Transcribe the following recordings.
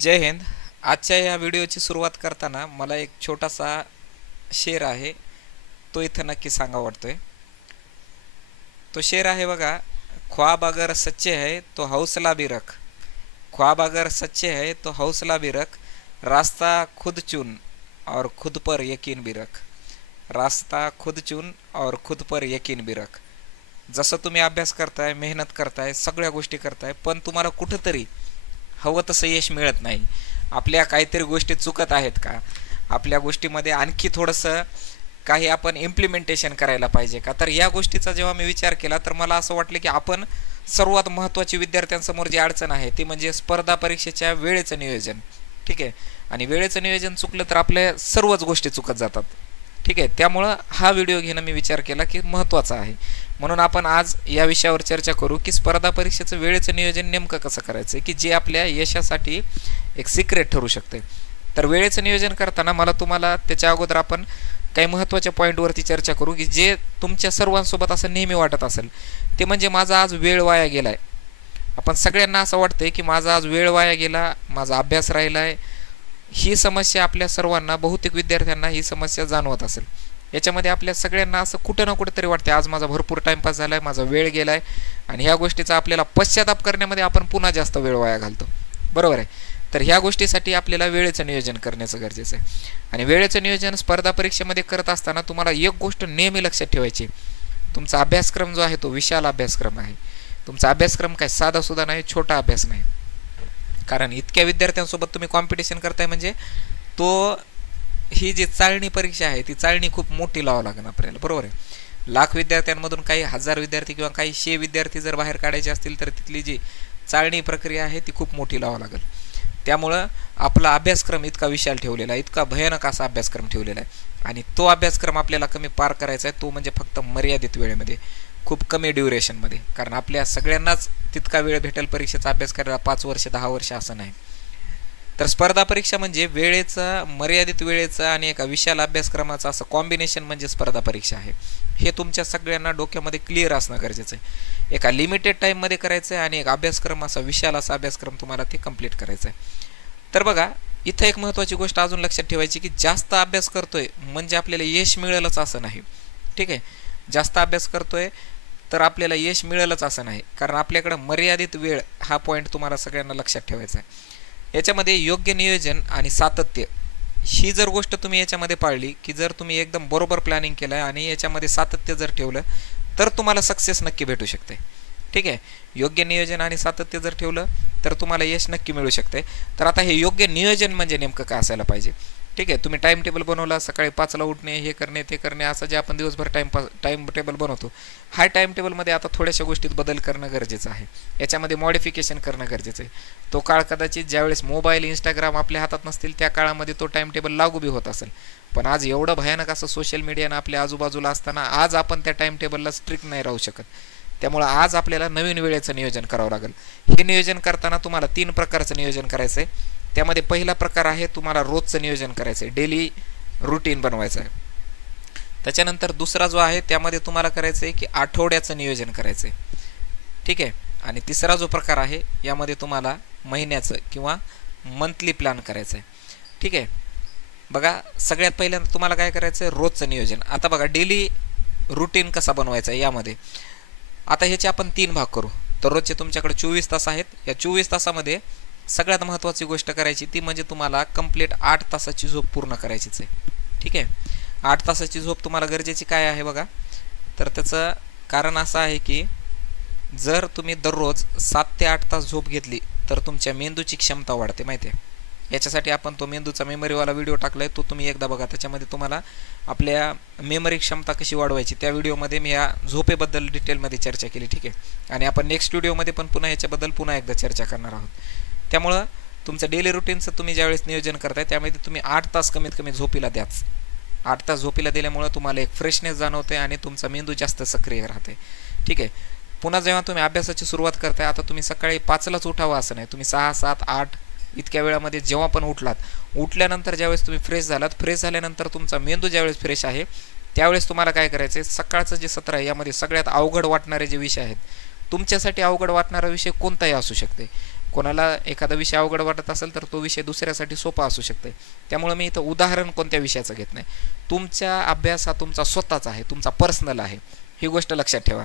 जय हिंद. आजच्या या व्हिडिओची सुरुवात करताना मला एक छोटासा शेर आहे तो इथं नक्की सांगा वाटतोय. तो शेर आहे बघा, ख्वाब अगर सच्चे है तो हौसला भी रख, ख्वाब अगर सच्चे है तो हौसला भी रख, रास्ता खुद चुन और खुद पर यकीन भी रख, रास्ता खुद चुन और खुद पर यकीन भी रख. जसं तुम्ही अभ्यास करताय, मेहनत करताय, सगळ्या गोष्टी करताय, पण तुम्हाला कुठंतरी हवं तसं यश मिळत नाही. आपल्या काहीतरी गोष्टी चुकत आहेत का, आपल्या गोष्टीमध्ये आणखी थोडंसं काही आपण इम्प्लिमेंटेशन करायला पाहिजे का. तर या गोष्टीचा जेव्हा मी विचार केला तर मला असं वाटलं की आपण सर्वात महत्त्वाची विद्यार्थ्यांसमोर जी अडचण आहे ती म्हणजे स्पर्धा परीक्षेच्या वेळेचं नियोजन. ठीक आहे, आणि वेळेचं नियोजन चुकलं तर आपल्या सर्वच गोष्टी चुकत जातात. ठीक आहे, त्यामुळं हा व्हिडिओ घेणं मी विचार केला की महत्त्वाचा आहे. म्हणून आपण आज या विषयावर चर्चा करू की स्पर्धा परीक्षेचं वेळेचं नियोजन नेमकं कसं करायचं की जे आपल्या यशासाठी एक सिक्रेट ठरू शकते. तर वेळेचं नियोजन करताना मला तुम्हाला त्याच्या अगोदर आपण काही महत्त्वाच्या पॉईंटवरती चर्चा करू की जे तुमच्या सर्वांसोबत असं नेहमी वाटत असेल. ते म्हणजे माझा आज वेळ वाया गेला आहे. आपण सगळ्यांना असं वाटतंय की माझा आज वेळ वाया गेला, माझा अभ्यास राहिला आहे. ही समस्या आपल्या सर्वांना, बहुतेक विद्यार्थ्यांना ही समस्या जाणवत असेल. याच्यामध्ये आपल्या सगळ्यांना असं कुठं ना कुठं तरी वाटते आज माझा भरपूर टाईमपास झाला आहे, माझा वेळ गेला आहे, आणि ह्या गोष्टीचा आपल्याला पश्चाताप करण्यामध्ये आपण पुन्हा जास्त वेळ वाया घालतो. बरोबर आहे. तर ह्या गोष्टीसाठी आपल्याला वेळेचं नियोजन करण्याचं गरजेचं आहे. आणि वेळेचं नियोजन स्पर्धा परीक्षेमध्ये करत असताना तुम्हाला एक गोष्ट नेहमी लक्षात ठेवायची, तुमचा अभ्यासक्रम जो आहे तो विशाल अभ्यासक्रम आहे. तुमचा अभ्यासक्रम काय साधासुद्धा नाही, छोटा अभ्यास नाही. कारण इतक्या विद्यार्थ्यांसोबत तुम्ही कॉम्पिटिशन करताय म्हणजे ही जी चाळणी परीक्षा आहे ती चाळणी खूप मोठी लावावं लागेल आपल्याला. बरोबर आहे. लाख विद्यार्थ्यांमधून काही हजार विद्यार्थी किंवा काही 100 विद्यार्थी जर बाहेर काढायचे असतील तर तिथली जी चाळणी प्रक्रिया आहे ती खूप मोठी लावावं लागेल. त्यामुळं आपला अभ्यासक्रम इतका विशाल ठेवलेला आहे, इतका भयानक असा अभ्यासक्रम ठेवलेला आहे. आणि तो अभ्यासक्रम आपल्याला कमी पार करायचा आहे, तो म्हणजे फक्त मर्यादित वेळेमध्ये, खूप कमी ड्युरेशनमध्ये. कारण आपल्या सगळ्यांनाच तितका वेळ भेटेल परीक्षेचा अभ्यास करायला, 5 वर्ष 10 वर्ष असं नाही. तर स्पर्धा परीक्षा म्हणजे वेळेचा, मर्यादित वेळेचा आणि एका विशाल अभ्यासक्रमाचा असं कॉम्बिनेशन म्हणजे स्पर्धा परीक्षा आहे. हे तुमच्या सगळ्यांना डोक्यामध्ये क्लिअर असणं गरजेचं आहे. एका लिमिटेड टाईममध्ये करायचं आहे आणि एक अभ्यासक्रम असा विशाल असा अभ्यासक्रम तुम्हाला ते कंप्लीट करायचं आहे. तर बघा, इथं एक महत्त्वाची गोष्ट अजून लक्षात ठेवायची की जास्त अभ्यास करतोय म्हणजे आपल्याला यश मिळेलच असं नाही. ठीक आहे, जास्त अभ्यास करतोय तर आपल्याला यश मिळेलच असं नाही. कारण आपल्याकडं मर्यादित वेळ हा पॉईंट तुम्हाला सगळ्यांना लक्षात ठेवायचा आहे. याच्यामध्ये योग्य नियोजन आणि सातत्य ही जर गोष्ट तुम्ही याच्यामध्ये पाळली की जर तुम्ही एकदम बरोबर प्लॅनिंग केलं आणि याच्यामध्ये सातत्य जर ठेवलं तर तुम्हाला सक्सेस नक्की भेटू शकते. ठीक आहे, योग्य नियोजन आणि सातत्य जर ठेवलं तर तुम्हाला यश नक्की मिळू शकते. तर आता हे योग्य नियोजन म्हणजे नेमकं काय असायला पाहिजे. ठीक आहे, तुम्ही टाईम टेबल बनवला, सकाळी 5ला उठणे, हे करणे ते करणे, असं जे आपण दिवसभर टाईम टेबल बनवतो, हा टाईम टेबलमध्ये आता थोड्याशा गोष्टीत बदल करणं गरजेचं आहे. याच्यामध्ये मॉडिफिकेशन करणं गरजेचं आहे. तो काळ कदाचित ज्यावेळेस मोबाईल, इंस्टाग्राम आपल्या हातात नसतील त्या काळामध्ये तो टाईम टेबल लागू बी होत असेल. पण आज एवढं भयानक असं सोशल मीडियानं आपल्या आजूबाजूला असताना आज आपण त्या टाईम टेबलला स्ट्रिक्ट नाही राहू शकत. त्यामुळं आज आपल्याला नवीन वेळेचं नियोजन करावं लागेल. हे नियोजन करताना तुम्हाला 3 प्रकारचं नियोजन करायचं आहे. त्यामध्ये पहिला प्रकार आहे तुम्हाला रोजचं नियोजन करायचं आहे, डेली रुटीन बनवायचं आहे. त्याच्यानंतर दुसरा जो आहे त्यामध्ये तुम्हाला करायचं आहे की आठवड्याचं नियोजन करायचं आहे. ठीक आहे, आणि तिसरा जो प्रकार आहे यामध्ये तुम्हाला महिन्याचं किंवा मंथली प्लॅन करायचं आहे. ठीक आहे, बघा सगळ्यात पहिल्यांदा तुम्हाला काय करायचं आहे, रोजचं नियोजन. आता बघा डेली रुटीन कसा बनवायचा आहे यामध्ये आता ह्याचे आपण 3 भाग करू. तर रोजचे तुमच्याकडे 24 तास आहेत. या 24 तासामध्ये सगळ्यात महत्त्वाची गोष्ट करायची ती म्हणजे तुम्हाला कंप्लीट 8 तासाची झोप पूर्ण करायचीच आहे. ठीक आहे, 8 तासाची झोप तुम्हाला गरजेची काय आहे बघा. तर त्याचं कारण असं आहे की जर तुम्ही दररोज 7 ते 8 तास झोप घेतली तर तुमच्या मेंदूची क्षमता वाढते, माहिती आहे. याच्यासाठी आपण तो मेंदूचा मेमरीवाला व्हिडिओ टाकला आहे, तो तुम्ही एकदा बघा. त्याच्यामध्ये तुम्हाला आपल्या मेमरी क्षमता कशी वाढवायची त्या व्हिडिओमध्ये मी या झोपेबद्दल डिटेलमध्ये चर्चा केली. ठीक आहे, आणि आपण नेक्स्ट व्हिडिओमध्ये पण पुन्हा याच्याबद्दल पुन्हा एकदा चर्चा करणार आहोत. त्यामुळं तुमचं डेली रुटीनचं तुम्ही ज्यावेळेस नियोजन करताय त्यामध्ये तुम्ही 8 तास कमीत कमी झोपीला द्याच. 8 तास झोपीला दिल्यामुळं तुम्हाला एक फ्रेशनेस जाणवते आणि तुमचा मेंदू जास्त सक्रिय राहते. ठीक आहे, पुन्हा जेव्हा तुम्ही अभ्यासाची सुरुवात करताय आता तुम्ही सकाळी 5लाच उठावं असं नाही. तुम्ही 6, 7, 8 इतक्या वेळामध्ये जेव्हा पण उठल्यानंतर ज्यावेळेस तुम्ही फ्रेश झालात, फ्रेश झाल्यानंतर तुमचा मेंदू ज्यावेळेस फ्रेश आहे त्यावेळेस तुम्हाला काय करायचं आहे, सकाळचं जे सत्र आहे यामध्ये सगळ्यात अवघड वाटणारे जे विषय आहेत, तुमच्यासाठी अवघड वाटणारा विषय कोणताही असू शकते. कोणाला एखादा विषय अवघड वाटत असेल तर तो विषय दुसऱ्यासाठी सोपा असू शकते. त्यामुळे मी इथं उदाहरण कोणत्या विषयाचं घेत नाही. तुमचा अभ्यास हा तुमचा स्वतःचा आहे, तुमचा पर्सनल आहे, ही गोष्ट लक्षात ठेवा.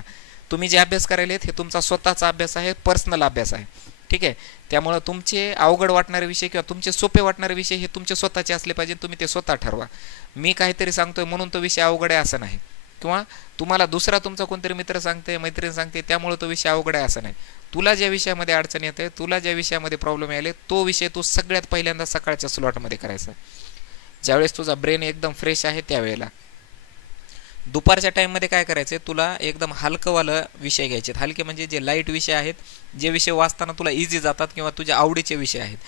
तुम्ही जे अभ्यास करायला हे तुमचा स्वतःचा अभ्यास आहे, पर्सनल अभ्यास आहे. ठीक आहे. त्यामुळं तुमचे अवघड वाटणारे विषय किंवा तुमचे सोपे वाटणारे विषय हे तुमचे स्वतःचे असले पाहिजे. तुम्ही ते स्वतः ठरवा. मी काहीतरी सांगतोय म्हणून तो विषय अवघड आहे असं नाही, किंवा तुम्हाला दुसरा तुमचा कोणतरी मित्र सांगते, मैत्रीण सांगते, त्यामुळे तो विषय अवघड आहे असं नाही. तुला ज्या विषयामध्ये अडचण येते, तुला ज्या विषयामध्ये प्रॉब्लेम यायले, तो विषय तू सगळ्यात पहिल्यांदा सकाळच्या स्लॉटमध्ये करायचा. ज्यावेळेस तुझा ब्रेन एकदम फ्रेश आहे त्यावेळेला. दुपारच्या टाईममध्ये काय करायचं, तुला एकदम हलकंवालं विषय घ्यायचे. हलके म्हणजे जे लाईट विषय आहेत, जे विषय वाचताना तुला इझी जातात किंवा तुझ्या आवडीचे विषय आहेत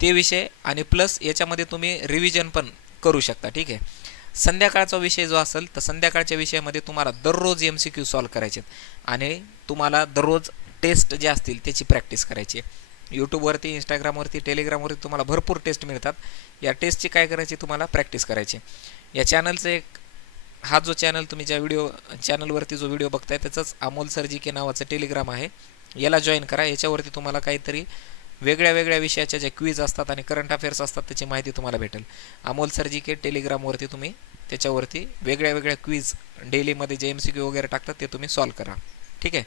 ते विषय, आणि प्लस याच्यामध्ये तुम्ही रिव्हिजन पण करू शकता. ठीक आहे. संध्याकाळचा विषय जो असेल तर संध्याकाळच्या विषयामध्ये तुम्हाला दररोज MCQ सॉल्व करायचे आणि तुम्हाला दररोज टेस्ट जे असतील त्याची प्रॅक्टिस करायची. यूट्यूबवरती, इंस्टाग्रामवरती, टेलिग्रामवरती तुम्हाला भरपूर टेस्ट मिळतात. या टेस्टची काय करायची, तुम्हाला प्रॅक्टिस करायची. या चॅनलचं एक, हा जो चॅनल तुम्ही ज्या चॅनलवरती जो व्हिडिओ बघताय त्याचंच अमोल सर जी के नावाचं टेलिग्राम आहे, याला जॉईन करा. याच्यावरती तुम्हाला काहीतरी वेगळ्या वेगळ्या विषयाच्या जे क्विज असतात आणि करंट अफेअर्स असतात त्याची माहिती तुम्हाला भेटेल. अमोल सर जी के टेलिग्रामवरती तुम्ही त्याच्यावरती वेगळ्या वेगळ्या क्विज डेलीमध्ये जे MCQ वगैरे टाकतात ते तुम्ही सॉल्व करा. ठीक आहे.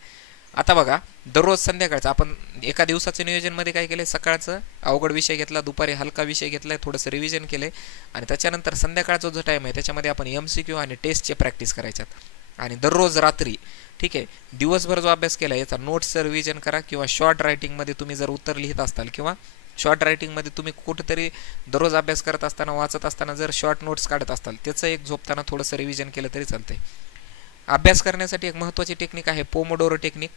आता बघा, दररोज संध्याकाळचं आपण एका दिवसाचं नियोजनमध्ये काय केलं, सकाळचं अवघड विषय घेतला, दुपारी हलका विषय घेतला, थोडंसं रिव्हिजन केलं, आणि त्याच्यानंतर संध्याकाळचा जो टाईम आहे त्याच्यामध्ये आपण MCQ आणि टेस्टचे प्रॅक्टिस करायच्यात. आणि दररोज रात्री, ठीक आहे, दिवसभर जो अभ्यास केला याचा नोट्सचं रिव्हिजन करा, किंवा शॉर्ट रायटिंगमध्ये तुम्ही जर उत्तर लिहित असाल, किंवा शॉर्ट रायटिंगमध्ये तुम्ही कुठेतरी दररोज अभ्यास करत असताना, वाचत असताना जर शॉर्ट नोट्स काढत असाल, त्याचं एक झोपताना थोडंसं रिव्हिजन केलं तरी चालतंय. अभ्यास करण्यासाठी एक महत्त्वाची टेक्निक आहे पोमोडोरो टेक्निक.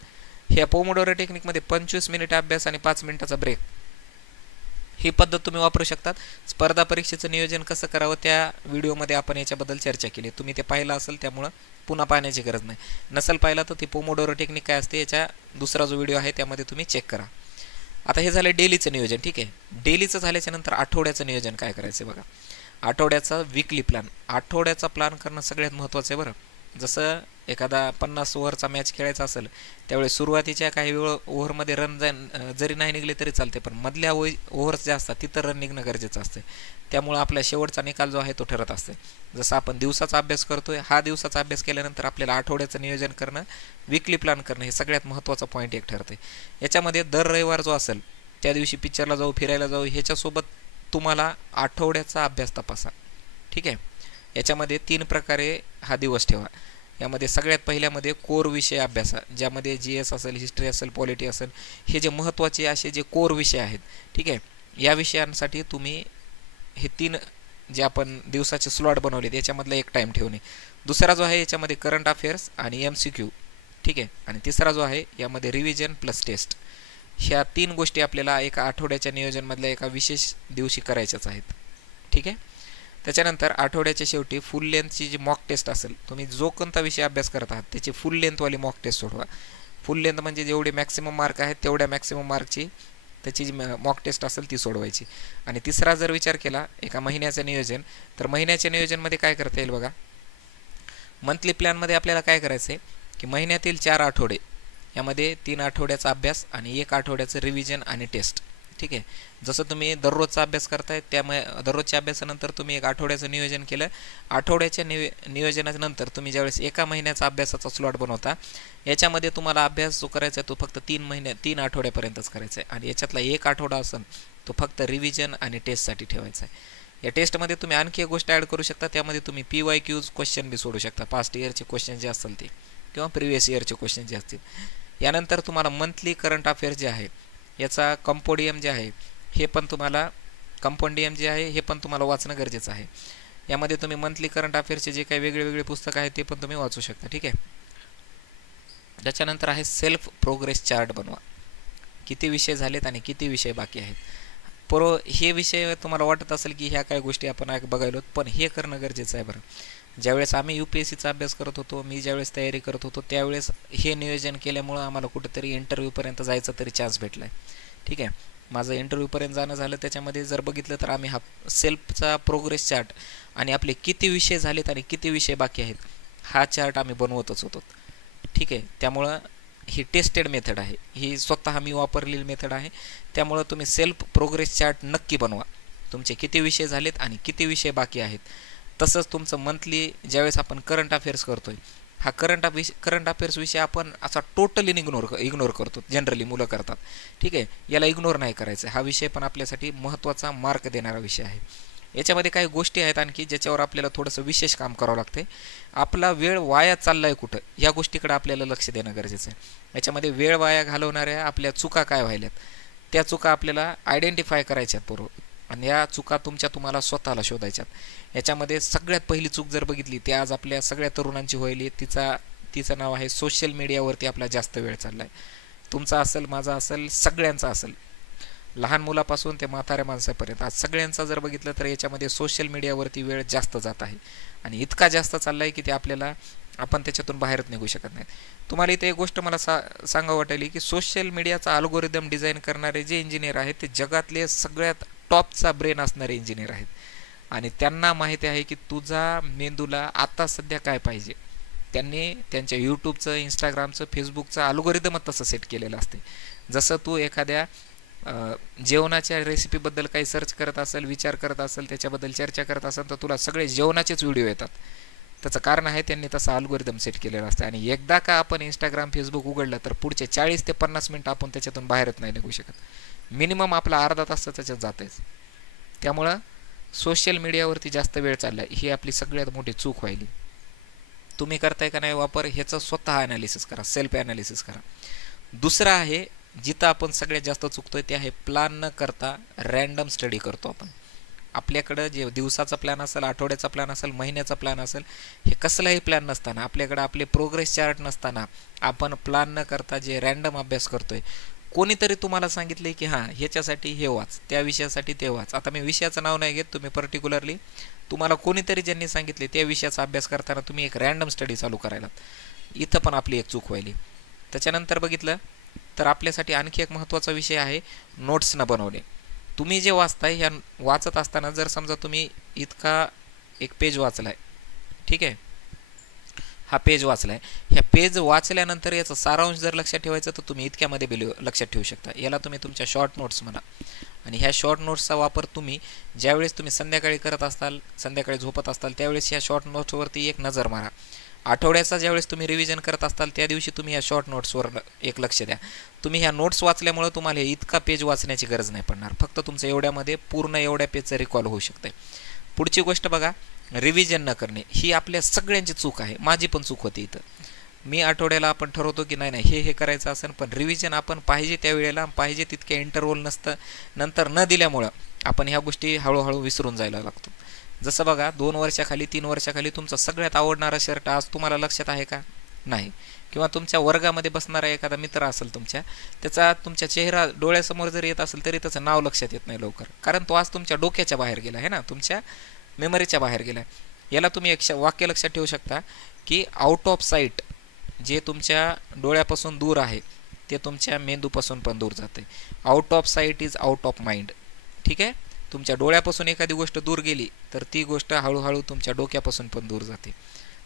ह्या पोमोडोरो टेक्निकमध्ये 25 मिनिट अभ्यास आणि 5 मिनिटाचा ब्रेक, ही पद्धत तुम्ही वापरू शकतात. स्पर्धा परीक्षेचं नियोजन कसं करावं त्या व्हिडिओमध्ये आपण याच्याबद्दल चर्चा केली. तुम्ही ते पाहिलं असेल, त्यामुळं पुन्हा पाहण्याची गरज नाही. नसेल पाहिला तर ती पोमोडोरो टेक्निक काय असते याच्या दुसरा जो व्हिडिओ आहे त्यामध्ये तुम्ही चेक करा. आता हे झालं डेलीचं नियोजन. ठीक आहे. डेलीचं झाल्याच्या नंतर आठवड्याचं नियोजन काय करायचं बघा. आठवड्याचा वीकली प्लॅन, आठवड्याचा प्लॅन करणं सगळ्यात महत्त्वाचं आहे बरं. जसं एखादा 50 ओव्हरचा मॅच खेळायचा असेल त्यावेळेस सुरुवातीच्या काही ओव्हरमध्ये रन जरी नाही निघले तरी चालते, पण मधल्या ओव्हर्स ज्या असतात तिथं रन निघणं गरजेचं असते. त्यामुळं आपला शेवटचा निकाल जो आहे तो ठरत असते. जसं आपण दिवसाचा अभ्यास करतोय, हा दिवसाचा अभ्यास केल्यानंतर आपल्याला आठवड्याचं नियोजन करणं, वीकली प्लॅन करणं हे सगळ्यात महत्त्वाचा पॉईंट एक ठरते. याच्यामध्ये दर रविवार जो असेल त्या दिवशी पिक्चरला जाऊ, फिरायला जाऊ, ह्याच्यासोबत तुम्हाला आठवड्याचा अभ्यास तपासा. ठीक आहे. याच्यामध्ये 3 प्रकारे हा दिवस ठेवा. यामध्ये सगळ्यात पहिल्यामध्ये कोर विषय अभ्यासा, ज्यामध्ये GS असेल, हिस्ट्री असेल, पॉलिटी असेल, हे जे महत्त्वाचे असे जे कोर विषय आहेत. ठीक आहे. या विषयांसाठी तुम्ही हे 3 जे आपण दिवसाचे स्लॉट बनवले याच्यामधला एक टाईम ठेवणे. दुसरा जो आहे याच्यामध्ये करंट अफेअर्स आणि MCQ. ठीक आहे. आणि तिसरा जो आहे यामध्ये रिव्हिजन प्लस टेस्ट. ह्या 3 गोष्टी आपल्याला एका आठवड्याच्या नियोजनमधल्या एका विशेष दिवशी करायच्याच आहेत. ठीक आहे. त्याच्यानंतर आठवड्याच्या शेवटी फुल लेंथची जी मॉक टेस्ट असेल, तुम्ही जो कोणता विषय अभ्यास करत आहात त्याची फुल लेंथवाली मॉक टेस्ट सोडवा. फुल लेंथ म्हणजे जेवढे मॅक्सिमम मार्क आहेत तेवढ्या मॅक्सिमम मार्कची त्याची जी मॉक टेस्ट असेल ती सोडवायची. आणि तिसरा जर विचार केला एका महिन्याचं नियोजन, तर महिन्याच्या नियोजनमध्ये काय करता येईल बघा. मंथली प्लॅनमध्ये आपल्याला काय करायचं आहे की महिन्यातील 4 आठवडे यामध्ये 3 आठवड्याचा अभ्यास आणि 1 आठवड्याचं रिव्हिजन आणि टेस्ट. ठीक आहे. जसं तुम्ही दररोजचा अभ्यास करताय त्यामुळे दररोजच्या अभ्यासानंतर तुम्ही 1 आठवड्याचं नियोजन केलं. आठवड्याच्या नियोजनानंतर तुम्ही ज्यावेळेस एका महिन्याचा अभ्यासाचा स्लॉट बनवता, याच्यामध्ये तुम्हाला अभ्यास जो करायचा आहे तो फक्त 3 आठवड्यापर्यंतच करायचा आहे, आणि याच्यातला 1 आठवडा असेल तो फक्त रिव्हिजन आणि टेस्टसाठी ठेवायचा आहे. या टेस्टमध्ये तुम्ही आणखी एक गोष्ट ॲड करू शकता. त्यामध्ये तुम्ही PYQs क्वेश्चन बी सोडू शकता, पास्ट इयरचे क्वेश्चन जे असतील ते, किंवा प्रिव्हियस इयरचे क्वेश्चन जे असतील. यानंतर तुम्हाला मंथली करंट अफेअर्स जे आहे याचा कंपोडियम जे आहे हे पण तुम्हाला वाचणं गरजेचं आहे. यामध्ये तुम्ही मंथली करंट अफेअर्सचे जे काही वेगळे पुस्तक आहेत ते पण तुम्ही वाचू शकता. ठीक आहे. त्याच्यानंतर आहे सेल्फ प्रोग्रेस चार्ट बनवा. किती विषय झालेत आणि किती विषय बाकी आहेत. हे विषय तुम्हाला वाटत असेल की ह्या काही गोष्टी आपण बघायलो, पण हे करणं गरजेचं आहे बरं. ज्यावेळेस आम्ही UPSCचा अभ्यास करत होतो, मी ज्यावेळेस तयारी करत होतो त्यावेळेस हे नियोजन केल्यामुळं आम्हाला कुठेतरी इंटरव्ह्यूपर्यंत जायचा तरी चान्स भेटला आहे. ठीक आहे. माझं इंटरव्ह्यूपर्यंत जाणं झालं. त्याच्यामध्ये जर बघितलं तर आम्ही हा सेल्फचा प्रोग्रेस चार्ट आणि आपले किती विषय झालेत आणि किती विषय बाकी आहेत हा चार्ट आम्ही बनवतच होतो. ठीक आहे. त्यामुळं ही टेस्टेड मेथड आहे, ही स्वतः मी वापरलेली मेथड आहे. त्यामुळं तुम्ही सेल्फ प्रोग्रेस चार्ट नक्की बनवा. तुमचे किती विषय झालेत आणि किती विषय बाकी आहेत. तसंच तुमचं मंथली ज्यावेळेस आपण करंट अफेअर्स करतोय, हा करंट अफेअर्स विषय आपण असा टोटली इग्नोर करतो. जनरली मुलं करतात. ठीक आहे, याला इग्नोर नाही करायचं. हा विषय पण आपल्यासाठी महत्त्वाचा मार्क देणारा विषय आहे. याच्यामध्ये काही गोष्टी आहेत आणखी ज्याच्यावर आपल्याला थोडंसं विशेष काम करावं लागते. आपला वेळ वाया चाललाय कुठं, या गोष्टीकडे आपल्याला लक्ष देणं गरजेचं आहे. याच्यामध्ये वेळ वाया घालवणाऱ्या आपल्या चुका काय व्हायल्यात, त्या चुका आपल्याला आयडेंटिफाय करायच्यात बरोबर, आणि या चुका तुम्हाला स्वतःला शोधायच्यात. याच्यामध्ये सगळ्यात पहिली चूक जर बघितली, ती आज आपल्या सगळ्या तरुणांची व्हायली. तिचं नाव आहे सोशल मीडियावरती आपला जास्त वेळ चाललाय. तुमचा असेल, माझा असेल, सगळ्यांचा असेल, लहान मुलापासून ते म्हाताऱ्या माणसापर्यंत आज सगळ्यांचा जर बघितलं तर याच्यामध्ये सोशल मीडियावरती वेळ जास्त जात आहे. आणि इतका जास्त चाललाय की ते आपण त्याच्यातून बाहेरच निघू शकत नाही. तुम्हाला इथे एक गोष्ट मला सांगावं वाटेल की सोशल मीडियाचा अल्गोरिदम डिझाईन करणारे जे इंजिनियर आहेत ते जगातले सगळ्यात टॉपचा ब्रेन असणारे इंजिनियर आहेत. आणि त्यांना माहिती आहे की तुझा मेंदूला आता सध्या काय पाहिजे. त्यांनी त्यांच्या यूट्यूबचं, इंस्टाग्रामचं, फेसबुकचं अल्गोरिदमच तसं सेट केलेलं असते. जसं तू एखाद्या जेवणाच्या रेसिपीबद्दल काही सर्च करत असेल, विचार करत असेल, त्याच्याबद्दल चर्चा करत असेल, तर तुला सगळे जेवणाचेच व्हिडिओ येतात. त्याचं कारण आहे त्यांनी तसं अल्गोरिदम सेट केलेलं असतं. आणि एकदा का आपण इंस्टाग्राम, फेसबुक उघडलं तर पुढचे 40 ते 50 मिनिटं आपण त्याच्यातून बाहेरच नाही निघू शकत. मिनिमम आपला अर्धा तास त्याच्यात जातेच. त्यामुळं सोशल मीडियावरती जास्त वेळ चालला ही आपली सगळ्यात मोठी चूक व्हायली. तुम्ही करताय का नाही वापर, ह्याचं स्वतः ॲनालिसिस करा, सेल्फ ॲनालिसिस करा. दुसरं आहे जिथं आपण सगळ्यात जास्त चुकतोय ते आहे प्लॅन न करता रँडम स्टडी करतो आपण. आपल्याकडं जे दिवसाचा प्लॅन असेल, आठवड्याचा प्लॅन असेल, महिन्याचा प्लॅन असेल, हे कसलाही प्लॅन नसताना, आपल्याकडं आपले प्रोग्रेस चार्ट नसताना आपण प्लॅन न करता जे रँडम अभ्यास करतोय. कोणीतरी तुम्हाला सांगितले की हां ह्याच्यासाठी हे वाच, त्या विषयासाठी ते वाच. आता मी विषयाचं नाव नाही घेत, तुम्ही पर्टिक्युलरली तुम्हाला कोणीतरी ज्यांनी सांगितले त्या विषयाचा अभ्यास करताना तुम्ही एक रँडम स्टडी चालू करायला, इथं पण आपली एक चूक व्हायली. त्याच्यानंतर बघितलं तर आपल्यासाठी आणखी एक महत्त्वाचा विषय आहे नोट्स न बनवणे. तुम्ही जे वाचताय ह्या वाचत असताना जर समजा तुम्ही इतका एक पेज वाचलाय, ठीक आहे, हा पेज वाचलाय, ह्या पेज वाचल्यानंतर याचा सारांश जर लक्षात ठेवायचं तर तुम्ही इतक्यामध्ये लक्षात ठेवू शकता. याला तुम्ही तुमच्या शॉर्ट नोट्स म्हणा. आणि ह्या शॉर्ट नोट्सचा वापर तुम्ही ज्यावेळेस तुम्ही संध्याकाळी करत असताल, संध्याकाळी झोपत असताल, त्यावेळेस ह्या शॉर्ट नोट्सवरती एक नजर मारा. आठवड्याचा ज्यावेळेस तुम्ही रिव्हिजन करत असताल त्या दिवशी तुम्ही या शॉर्ट नोट्सवर एक लक्ष द्या. तुम्ही ह्या नोट्स वाचल्यामुळे तुम्हाला इतका पेज वाचण्याची गरज नाही पडणार. फक्त तुमचं एवढ्यामध्ये पूर्ण एवढ्या पेजचं रिकॉल होऊ शकते. पुढची गोष्ट बघा, रिव्हिजन न करणे. ही आपल्या सगळ्यांची चूक आहे, माझी पण चूक होती इथं. मी आठवड्याला आपण ठरवतो की नाही हे करायचं असेल, पण रिव्हिजन आपण पाहिजे त्या वेळेला पाहिजे तितके इंटरव्हल नंतर न दिल्यामुळं आपण ह्या गोष्टी हळूहळू विसरून जायला लागतो. जसं बघा 2 वर्षाखाली 3 वर्षाखाली तुमचा सगळ्यात आवडणारा शर्ट आज तुम्हाला लक्षात आहे का? नाही. किंवा तुमच्या वर्गामध्ये बसणारा एखादा मित्र असेल त्याचा तुमच्या चेहरा डोळ्यासमोर जर येत असेल तरी त्याचं नाव लक्षात येत नाही लवकर, कारण तो आज तुमच्या डोक्याच्या बाहेर गेला आहे ना, तुमच्या मेमरीच्या बाहेर गेला. याला तुम्ही एक वाक्य लक्षात ठेवू शकता की आउट ऑफ साईट, जे तुमच्या डोळ्यापासून दूर आहे ते तुमच्या मेंदूपासून पण दूर जाते. Out of site is out of mind. ठीक आहे, तुमच्या डोळ्यापासून एखादी गोष्ट दूर गेली तर ती गोष्ट हळूहळू तुमच्या डोक्यापासून पण दूर जाते,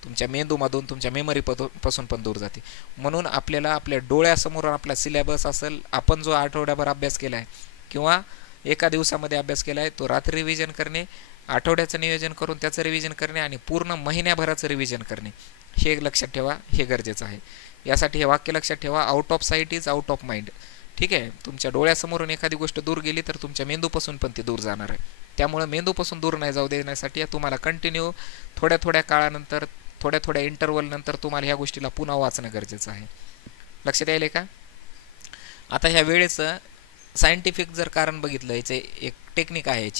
तुमच्या मेंदूमधून, तुमच्या मेमरीपासून पण दूर जाते. म्हणून आपल्याला आपल्या डोळ्यासमोर आपला सिलेबस असेल, आपण जो आठवड्याभर अभ्यास केला आहे किंवा एका दिवसामध्ये अभ्यास केला आहे तो रात्री रिव्हिजन करणे, आठवड्याचं नियोजन करून त्याचं रिव्हिजन करणे आणि पूर्ण महिन्याभराचं रिव्हिजन करणे, हे लक्षात ठेवा, हे गरजेचं आहे. यासाठी हे वाक्य लक्षात ठेवा, out of site is out of mind. ठीक आहे, तुमच्या डोळ्यासमोरून एखादी गोष्ट दूर गेली तर तुमच्या मेंदूपासून पण ती दूर जाणार आहे. त्यामुळे मेंदूपासून दूर नाही जाऊ देण्यासाठी तुम्हाला कंटिन्यू थोड्या थोड्या काळानंतर, थोड्या थोड्या इंटरवल नंतर तुम्हाला ह्या गोष्टीला पुन्हा वाचणं गरजेचं आहे. लक्षात यायले का? आता ह्या वेळेचं सायंटिफिक जर कारण बघितलं, याचे एक टेक्निक आहे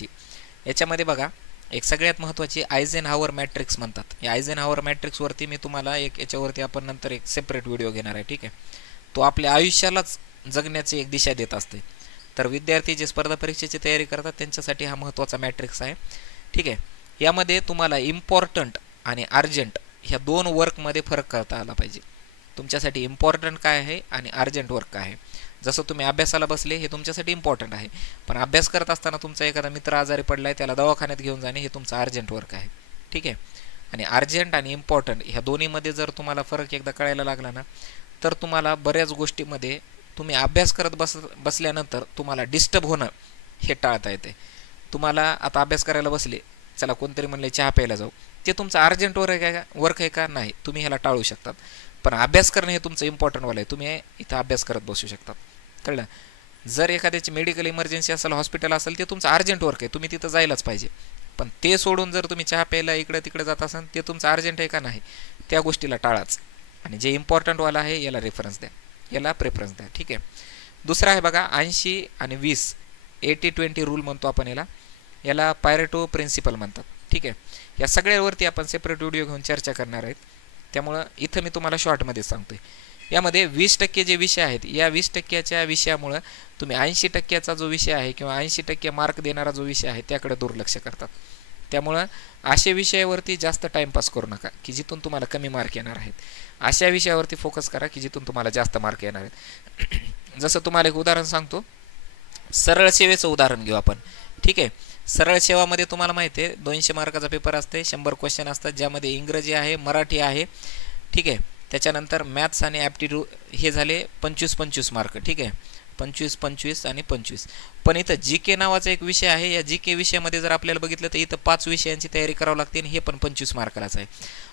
याच्यामध्ये बघा, एक सगळ्यात महत्त्वाची आयझेनहावर मॅट्रिक्स म्हणतात. या आयझेनहावर मॅट्रिक्सवरती मी तुम्हाला याच्यावरती आपण नंतर एक सेपरेट व्हिडिओ घेणार आहे. ठीक आहे, तो आपल्या आयुष्यालाच जगण्याची एक दिशा देत असते. तर विद्यार्थी जे स्पर्धा परीक्षेची तयारी करतात त्यांच्यासाठी हा महत्त्वाचा मॅट्रिक्स आहे. ठीक आहे, यामध्ये तुम्हाला इम्पॉर्टंट आणि अर्जंट ह्या 2 वर्कमध्ये फरक करता आला पाहिजे. तुमच्यासाठी इम्पॉर्टंट काय आहे आणि अर्जंट वर्क काय आहे. जसं तुम्ही अभ्यासाला बसले हे तुमच्यासाठी इम्पॉर्टंट आहे, पण अभ्यास करत असताना तुमचा एखादा मित्र आजारी पडला आहे त्याला दवाखान्यात घेऊन जाणे हे तुमचं अर्जंट वर्क आहे. ठीक आहे, आणि अर्जंट आणि इम्पॉर्टंट ह्या दोन्हीमध्ये जर तुम्हाला फरक एकदा कळायला लागला ना तर तुम्हाला बऱ्याच गोष्टीमध्ये तुम्ही अभ्यास करत बसल्यानंतर तुम्हाला डिस्टर्ब होणं हे टाळता येते. तुम्हाला आता अभ्यास करायला बसले, चला कोणतरी म्हणले चहा प्यायला जाऊ, ते तुमचं अर्जंट वर्क आहे का? नाही, तुम्ही ह्याला टाळू शकतात. पण अभ्यास करणं हे तुमचं इम्पॉर्टंटवालं आहे, तुम्ही इथं अभ्यास करत बसू शकतात. कळलं? जर एखाद्याची मेडिकल इमर्जन्सी असेल, हॉस्पिटल असेल, ते तुमचं अर्जंट वर्क आहे, तुम्ही तिथं जायलाच पाहिजे. पण ते सोडून जर तुम्ही चहा प्यायला इकडे तिकडे जात असाल, ते तुमचं अर्जंट आहे का? नाही, त्या गोष्टीला टाळाच. आणि जे इम्पॉर्टंटवालं आहे याला रेफरन्स द्या, याला प्रेफरन्स द्या. ठीक आहे. दुसरा आहे बघा 80 आणि 20, 80-20 रूल म्हणतो आपण याला पायरेटो प्रिन्सिपल म्हणतात. ठीक आहे. या सगळ्यावरती आपण सेपरेट व्हिडिओ घेऊन चर्चा करणार आहेत, त्यामुळं इथं मी तुम्हाला शॉर्टमध्ये सांगतोय. यामध्ये 20% जे विषय आहेत, या 20%च्या विषयामुळं तुम्ही 80%चा जो विषय आहे किंवा 80% मार्क देणारा जो विषय आहे त्याकडे दुर्लक्ष करतात. त्यामुळं अशा विषयावरती जास्त टाईमपास करू नका की जिथून तुम्हाला कमी मार्क येणार आहेत. अशा विषयावरती फोकस करा की जिथून तुम्हाला जास्त मार्क येणार आहेत. जसं तुम्हाला एक उदाहरण सांगतो, सरळ सेवेचं उदाहरण घेऊ आपण. ठीक आहे. सरळ सेवामध्ये तुम्हाला माहिती आहे 200 मार्काचा पेपर असते, 100 क्वेश्चन असतात, ज्यामध्ये इंग्रजी आहे, मराठी आहे. ठीक आहे. त्याच्यानंतर मॅथ्स आणि ॲप्टिट्यूड हे झाले 25-25 मार्क. ठीक आहे. 25-25 आणि 25. पण इथं जी के नावाचा एक विषय आहे, या जी के विषयामध्ये जर आपल्याला बघितलं तर इथं 5 विषयांची तयारी करावी लागते आणि हे पण 25 मार्कालाच आहे.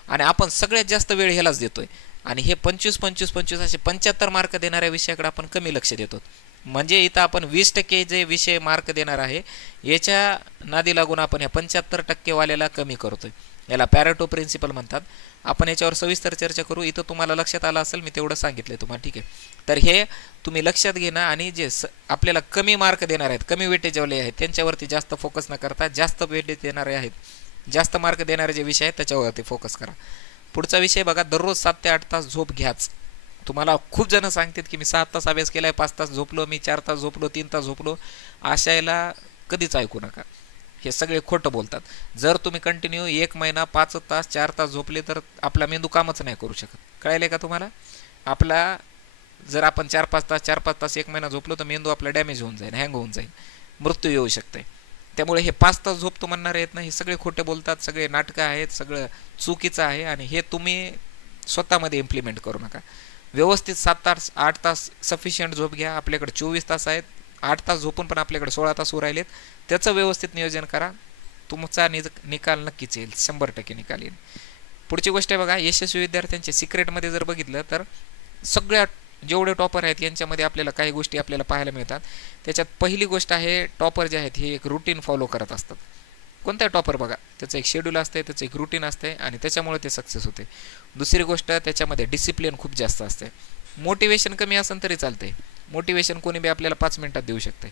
आणि आपण सगळ्यात जास्त वेळ ह्यालाच देतोय आणि हे 25-25-25 असे 75 मार्क देणाऱ्या विषयाकडे आपण कमी लक्ष देतो. म्हणजे इथं आपण 20% जे विषय मार्क देणार आहे याच्या नादी लागून आपण या 75% वाल्याला कमी करतोय. याला पॅरेटो प्रिन्सिपल म्हणतात. आपण याच्यावर सविस्तर चर्चा करू. इथं तुम्हाला लक्षात आलं असेल, मी तेवढं सांगितलंय तुम्हाला. ठीक आहे. तर हे तुम्ही लक्षात घेणं आणि जे आपल्याला कमी मार्क देणार आहेत, कमी वेटेजवाले आहेत, त्यांच्यावरती जास्त फोकस न करता जास्त वेटेज देणारे आहेत, जास्त मार्क देणारे जे विषय आहेत त्याच्यावरती फोकस करा. पुढचा विषय बघा, दररोज 7 ते 8 तास झोप घ्याच. तुम्हाला खूप जण सांगतात की मी 7 तास अभ्यास केलाय, 5 तास झोपलो, मी 4 तास झोपलो, 3 तास झोपलो. अशायला कधीच ऐकू नका, हे सगळे खोटं बोलतात. जर तुम्ही कंटिन्यू 1 महिना 5 तास 4 तास झोपले तर आपला मेंदू कामच नाही करू शकत. कळायले का तुम्हाला? आपला जर आपण 4-5 तास 1 महिना झोपलो तर मेंदू आपला डॅमेज होऊन जाईल, हँग होऊन जाईल, मृत्यू येऊ शकते. त्यामुळे हे 5 तास झोपतो म्हणणारे आहेत ना, हे सगळे खोटे बोलतात, सगळे नाटकं आहेत, सगळं चुकीचं आहे आणि हे तुम्ही स्वतःमध्ये इम्प्लिमेंट करू नका. व्यवस्थित 7 तास 8 तास सफिशियंट झोप घ्या. आपल्याकडे 24 तास आहेत, 8 तास झोपून पण आपल्याकडे 16 तास उरायलेत. त्याचं व्यवस्थित नियोजन करा, तुमचा निकाल नक्कीच येईल, 100% निकाल येईल. पुढची गोष्ट आहे बघा, यशस्वी विद्यार्थ्यांचे सिक्रेटमध्ये जर बघितलं तर सगळ्या जेवढे टॉपर आहेत यांच्यामध्ये आपल्याला काही गोष्टी आपल्याला पाहायला मिळतात. त्याच्यात पहिली गोष्ट आहे, टॉपर जे आहेत हे एक रुटीन फॉलो करत असतात. कोणता टॉपर बघा, त्याचं एक शेड्यूल असते, त्याचं एक रुटीन असते आणि त्याच्यामुळे ते सक्सेस होते. दुसरी गोष्ट, त्याच्यामध्ये डिसिप्लिन खूप जास्त असते. मोटिवेशन कमी असेल तरी चालते, मोटिवेशन कोणी बी आपल्याला 5 मिनिटात देऊ शकते,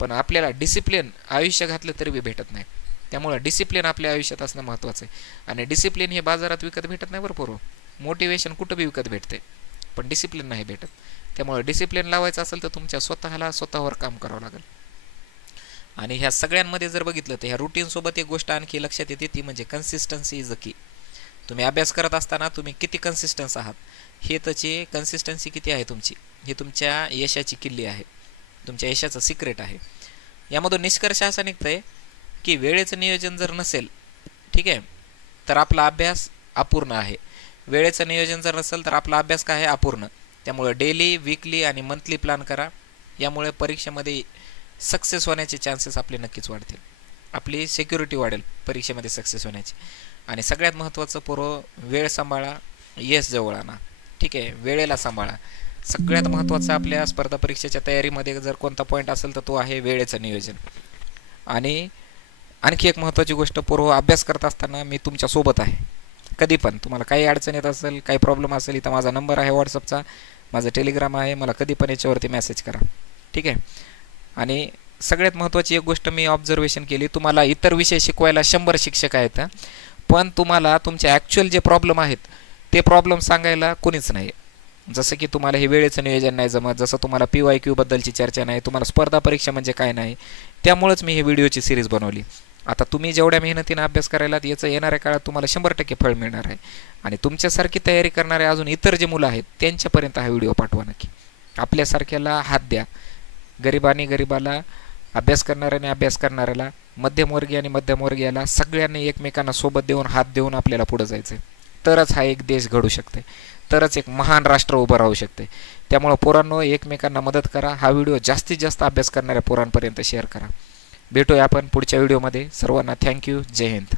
पण आपल्याला डिसिप्लिन आयुष्य घातलं तरी बी भेटत नाही. त्यामुळे डिसिप्लिन आपल्या आयुष्यात असणं महत्त्वाचं आहे आणि डिसिप्लिन हे बाजारात विकत भेटत नाही भरपूर. मोटिवेशन कुठं बी विकत भेटते पण डिसिप्लिन नाही भेटत. त्यामुळे डिसिप्लिन लावायचं असेल तर तुमच्या स्वतःवर काम करावं लागेल. आणि ह्या सगळ्यांमध्ये जर बघितलं तर ह्या रुटीनसोबत एक गोष्ट आणखी लक्षात येते, ती म्हणजे कन्सिस्टन्सी इज अ की. तुम्ही अभ्यास करत असताना तुम्ही किती कन्सिस्टन्स आहात, हे त्याची कन्सिस्टन्सी किती आहे तुमची, हे तुमच्या यशाची किल्ली आहे, तुमच्या यशाचं सिक्रेट आहे. यामधून निष्कर्ष असा निघतंय की वेळेचं नियोजन जर नसेल, ठीक आहे, तर आपला अभ्यास अपूर्ण आहे. वेळेचं नियोजन जर नसेल तर आपला अभ्यास काय आहे, अपूर्ण. त्यामुळे डेली, वीकली आणि मंथली प्लॅन करा. यामुळे परीक्षेमध्ये सक्सेस होण्याचे चान्सेस आपले नक्कीच वाढतील, आपली सिक्युरिटी वाढेल परीक्षेमध्ये सक्सेस होण्याची. आणि सगळ्यात महत्त्वाचं वेळ सांभाळा, यश जवळ आणा. ठीक आहे, वेळेला सांभाळा. सगळ्यात महत्त्वाचं आपल्या स्पर्धा परीक्षेच्या तयारीमध्ये जर कोणता पॉईंट असेल तर तो आहे वेळेचं नियोजन. आणि आणखी एक महत्त्वाची गोष्ट, अभ्यास करत असताना मी तुमच्या सोबत आहे. कधी पण तुम्हाला काही अडचण येत असेल, काही प्रॉब्लेम असेल, इथं माझा नंबर आहे व्हॉट्सअपचा, माझं टेलिग्राम आहे, मला कधी पण याच्यावरती मेसेज करा. ठीक आहे. आणि सगळ्यात महत्त्वाची एक गोष्ट मी ऑब्झर्वेशन केली, तुम्हाला इतर विषय शिकवायला 100 शिक्षक आहेत, पण तुम्हाला तुमचे ॲक्च्युअल जे प्रॉब्लेम आहेत ते प्रॉब्लेम सांगायला कोणीच नाही. जसं की तुम्हाला हे वेळेचं नियोजन नाही जमत, जसं तुम्हाला PYQ बद्दलची चर्चा नाही, तुम्हाला स्पर्धा परीक्षा म्हणजे काय नाही. त्यामुळेच मी हे व्हिडिओची सिरीज बनवली. आता तुम्ही जेवढ्या मेहनतीने अभ्यास करायला याचं येणाऱ्या काळात तुम्हाला 100% फळ मिळणार आहे. आणि तुमच्यासारखी तयारी करणारे अजून इतर जे मुलं आहेत त्यांच्यापर्यंत हा व्हिडिओ पाठवा नक्की. आपल्यासारख्याला हात द्या. गरीबाला अभ्यास करणाऱ्याने अभ्यास करणाऱ्याला, मध्यमवर्गीय आणि मध्यमवर्गीयाला सगळ्यांनी एकमेकांना सोबत देऊन हात देऊन आपल्याला पुढे जायचं आहे. तरच हा एक देश घडू शकते. तरच एक महान राष्ट्र उभं राहू शकते. त्यामुळं पोरांनो, एकमेकांना मदत करा. हा व्हिडिओ जास्तीत जास्त अभ्यास करणाऱ्या पोरांपर्यंत शेअर करा. भेटूया आपण पुढच्या व्हिडिओमध्ये. सर्वांना थँक्यू. जय हिंद.